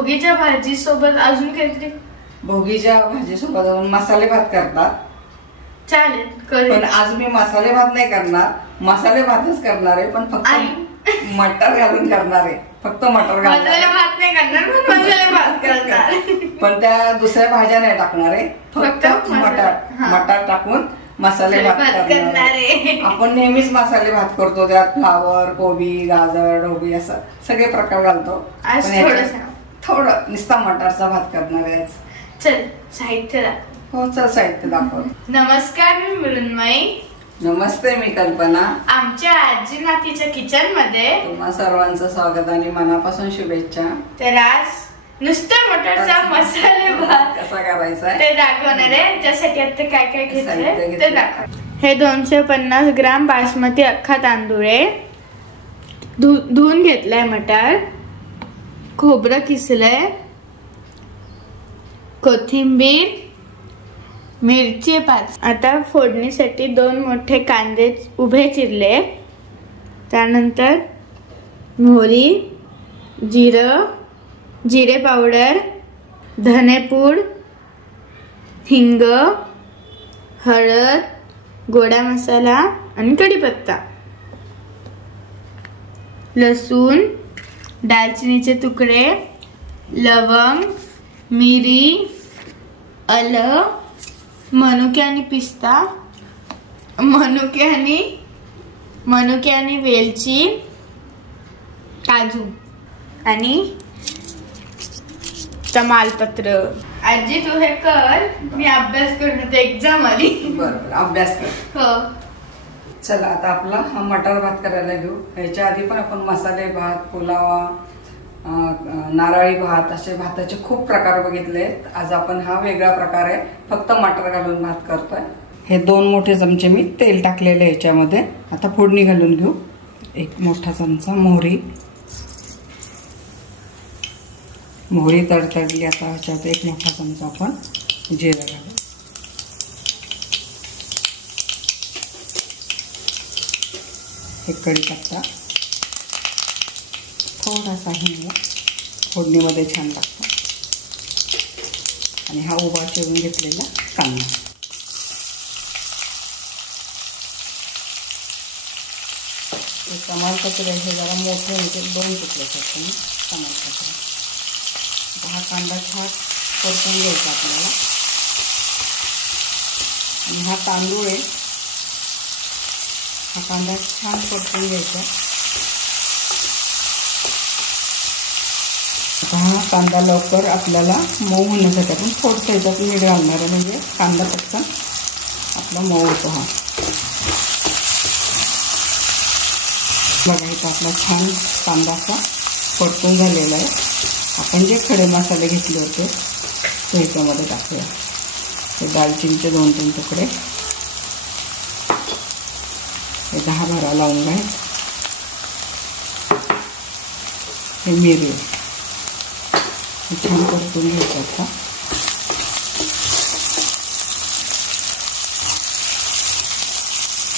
भोगीच्या भाजी सोबत अजून काहीतरी? भोगीच्या भाजी सोबत अजून मसाले भात करतात. चालेल करेल. पण आज मी मसाले भात नाही करणार, मसाले भातच करणार आहे, पण फक्त मटर घालून करणार आहे. फक्त मटर घालून. मसाले भात नाही करणार, पण मसाले भात करणार. पण त्या दुसऱ्या भाज्या नाही टाकणार आहे, फक्त मटर टाकून मसाले भात करणार आहे. आपण नेहमीच मसाले भात करतो, त्यात फ्लावर, कोबी, गाजर, ढोबळी असं सगळे प्रकार घालतो. थोडं नुसता मटारचा भात करणार आहे. चल साहित्य दाखव. हो चल साहित्य दाखव. नमस्कार, मी मृण्मयी. नमस्ते, मी कल्पना. आमच्या आजी नातीच्या किचन मध्ये तुम्हा सर्वांचं स्वागत आणि मनापासून शुभेच्छा. तर आज नुसत्या मटरचा मसाले भात कसा करायचा ते दाखवणार आहे. त्यासाठी आता काय काय घेतलंय ते दाखव. हे 250 ग्राम बासमती अख्खा तांदूळ आहे. धुवून घेतलाय मटार. खोबरं किसलंय. कोथिंबीर, मिरची 5. आता फोडणीसाठी 2 मोठे कांदे उभे चिरले. त्यानंतर मोहरी, जिरे पावडर, धनेपूड, हिंग, हळद, गोडा मसाला आणि कढीपत्ता, लसूण, दालचिनीचे तुकडे, लवंग, मिरी, आलं, मनुके आणि पिस्ता, मनुके आणि वेलची, काजू आणि तमालपत्र. आजी तू हे कर, मी अभ्यास करते. एक्झाम आली. बरोबर, अभ्यास कर. हो. चला आता आपला हा मटार भात करायला घेऊ. ह्याच्या आधी पण आपण मसाले भात, पुलावा, नारळी भात असे भाताचे खूप प्रकार बघितले. आज आपण हा वेगळा प्रकार आहे, फक्त मटर घालून भात करतोय. हे 2 मोठे चमचे मी तेल टाकलेले ह्याच्यामध्ये. आता फोडणी घालून घेऊ. 1 मोठा चमचा मोहरी तडतडली. आता ह्याच्यात 1 मोठा चमचा आपण जिरं घालू. एक कढीपत्ता, थोडासा हिंग फोडणीमध्ये छान लागतो. आणि हा उभा चिरून घेतलेला कांदा. तमालपत्र हे जरा मोठे म्हणजे 2 तुकडे करतो मी तमालपत्र. हा कांदा छान परतून घ्यायचा आपल्याला. आणि हा तांदूळ आहे, हा कांदा छान परतून घ्यायचा. हा कांदा लवकर आपल्याला मऊ होण्यासाठी आपण थोडंसं ह्याच्यात मीठ घालणार आहे, म्हणजे कांदा पटकन आपला मऊ होतो. हा बघा, इथं आपला छान कांदा असा परतून झालेला आहे. आपण जे खडे मसाले घेतले होते ते ह्याच्यामध्ये टाकूया. हे दालचिनीचे 2-3 तुकडे, हे 10 भरा लवंग आहेत, हे मिरी छान परतून घ्यायचं. आता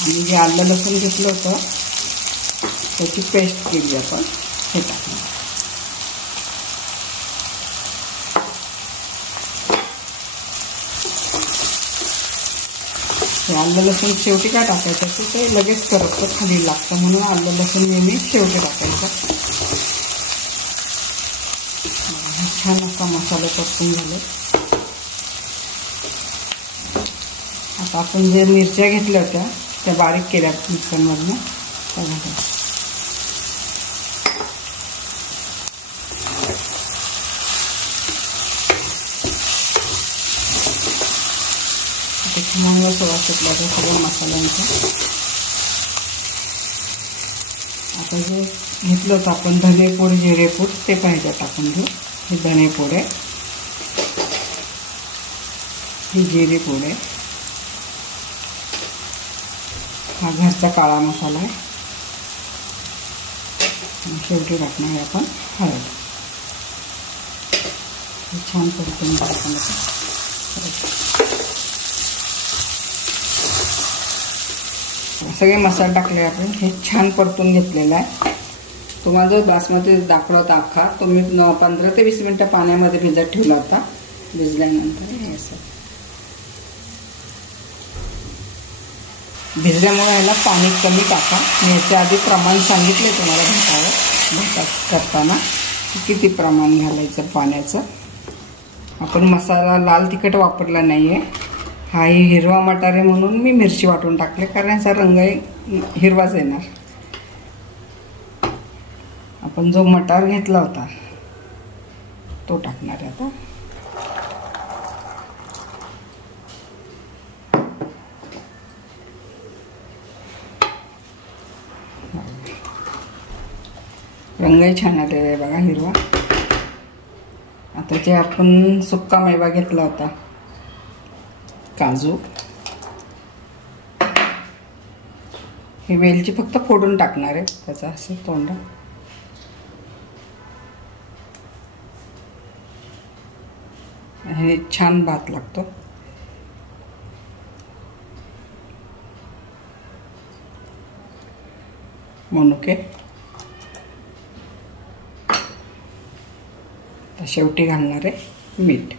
आणि जे आलं लसूण घेतलं होतं त्याची पेस्ट केली आपण, हे टाकलं. आलं लसूण शेवटी काय टाकायचं की ते लगेच करपतं, खाली लागतं, म्हणून आलं लसूण नेहमी शेवटी टाकायचं. छान असा मसाले परतून झाले. आता आपण जे मिरच्या घेतल्या होत्या त्या बारीक केल्या मिक्सरमधून त्या घालूया. त्याच्यामुळे सुवास सुटला त्या सगळ्या मसाल्यांचा. आता जे घेतलं होतं आपण धनेपूड, जिरेपूड ते पाहिजे टाकून घेऊ. हे धनेपूड आहे, ही जिरेपूड आहे, हा घरचा काळा मसाला आहे. शेवटी टाकणार आहे आपण हळद. छान परतून टाकून सगळे मसाले टाकले आपण. हे छान परतून घेतलेलं आहे. तुम्हाला जो बासमती दाखला होता अख्खा तो मी 15 ते 20 मिनिटं पाण्यामध्ये भिजत ठेवला होता. भिजल्यानंतर हे असं भिजल्यामुळे ह्याला पाणी कमी टाका. मी याच्या आधी प्रमाण सांगितले तुम्हाला भात करताना किती प्रमाण घालायचं पाण्याचं. आपण मसाला लाल तिखट वापरला नाही आहे. हा हिरवा मटार आहे म्हणून मी मिरची वाटून टाकले, कारण याचा रंग हिरवाच येणार. आपण जो मटार घेतला होता तो टाकणार आहे आता. रंगही छान आलेला आहे बघा हिरवा. आता जे आपण सुक्का मेवा घेतला होता काजू, ही वेलची फक्त फोडून टाकणार आहे. त्याचा असं तोंडा हे छान भात लागतो. मनुके शेवटी घालणार आहे मीठ.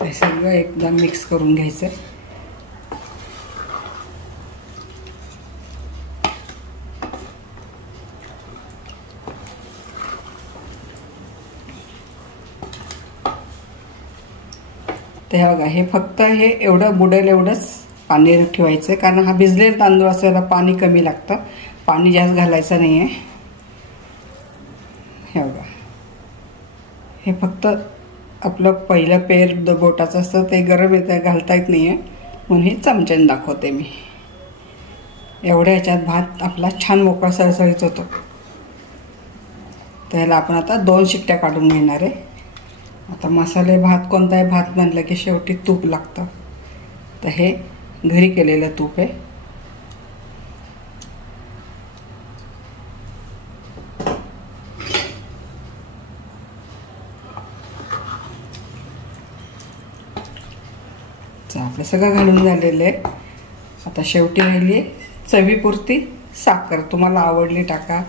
हे सगळं एकदम मिक्स करून घ्यायचं. ते बघा हे फक्त हे एवढं बुडेल एवढंच पाणी ठेवायचं, कारण हा भिजलेला तांदूळ असल्याला पाणी कमी लागतं. पाणी जास्त घालायचं नाही आहे. हे बघा हे फक्त आपलं पहिलं पेर बोटाचं असतं ते गरम येतं, घालता येत नाही आहे म्हणून हे चमच्याने दाखवते मी. एवढ्या ह्याच्यात भात आपला छान मोकळा सळसळीत होतो. त्याला आपण आता 2 शिट्ट्या काढून घेणार आहे. आता मसाले भात कोणताही भात म्हणलं की शेवटी तूप लागतं, तर हे घरी केलेलं तूप आहे. आपलं सगळं घालून झालेलं आहे. आता शेवटी राहिली चवीपुरती साखर. तुम्हाला आवडली टाका,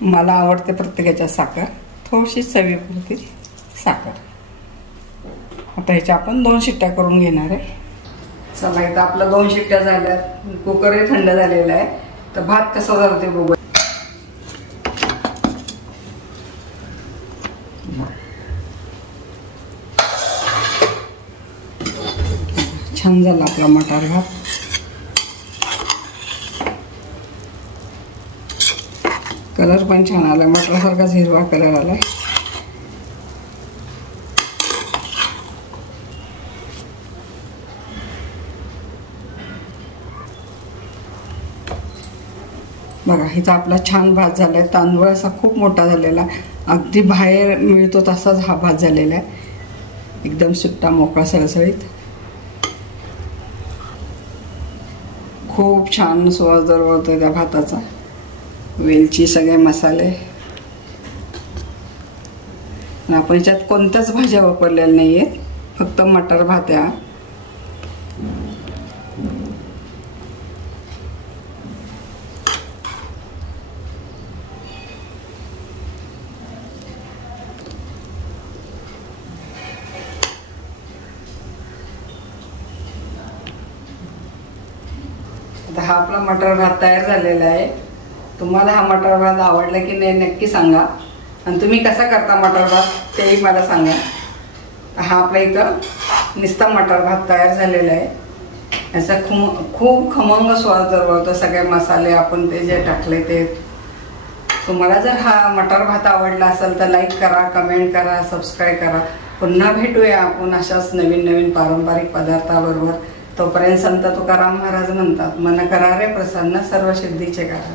मला आवडते प्रत्येकाच्या साखर. थोडीशी चवीपुरती साखर. आता ह्याच्या आपण 2 शिट्ट्या करून घेणार आहे. चला इथं आपलं 2 शिट्ट्या झाल्यात. कुकरही थंड झालेला आहे. तर भात कसा झाला ते बघू. छान झाला आपला मटार भात. कलर पण छान आला, मटारसारखाच हिरवा कलर आलाय. बघा हिचा आपला छान भात झालाय. तांदूळ असा खूप मोठा झालेला, अगदी बाहेर मिळतो तसाच हा भात झालेला आहे. एकदम सुट्टा मोकळा सळसळीत. खूप छान सुवास दरवळतोय त्या भाताचा. वेलची, सगळे मसाले. आपण याच्यात कोणत्याच भाज्या वापरलेल्या नाही आहेत, फक्त मटार भात आहे. हा आपला मटार भात तयार झालेला आहे. तुम्हाला हा मटार भात आवडला की नाही नक्की सांगा, आणि तुम्ही कसा करता मटार भात तेही मला सांगा. हा आपला इथं नुसता मटार भात तयार झालेला आहे. याचा खूप खमंग स्वाद दरवळतो. सगळे मसाले आपण ते जे टाकले ते. तुम्हाला जर हा मटार भात आवडला असेल तर लाईक करा, कमेंट करा, सबस्क्राईब करा. पुन्हा भेटूया आपण अशाच नवीन नवीन पारंपरिक पदार्थाबरोबर. तोपर्यंत संत तुकाराम महाराज म्हणतात, मन करा रे प्रसन्न, सर्व सिद्धीचे करा.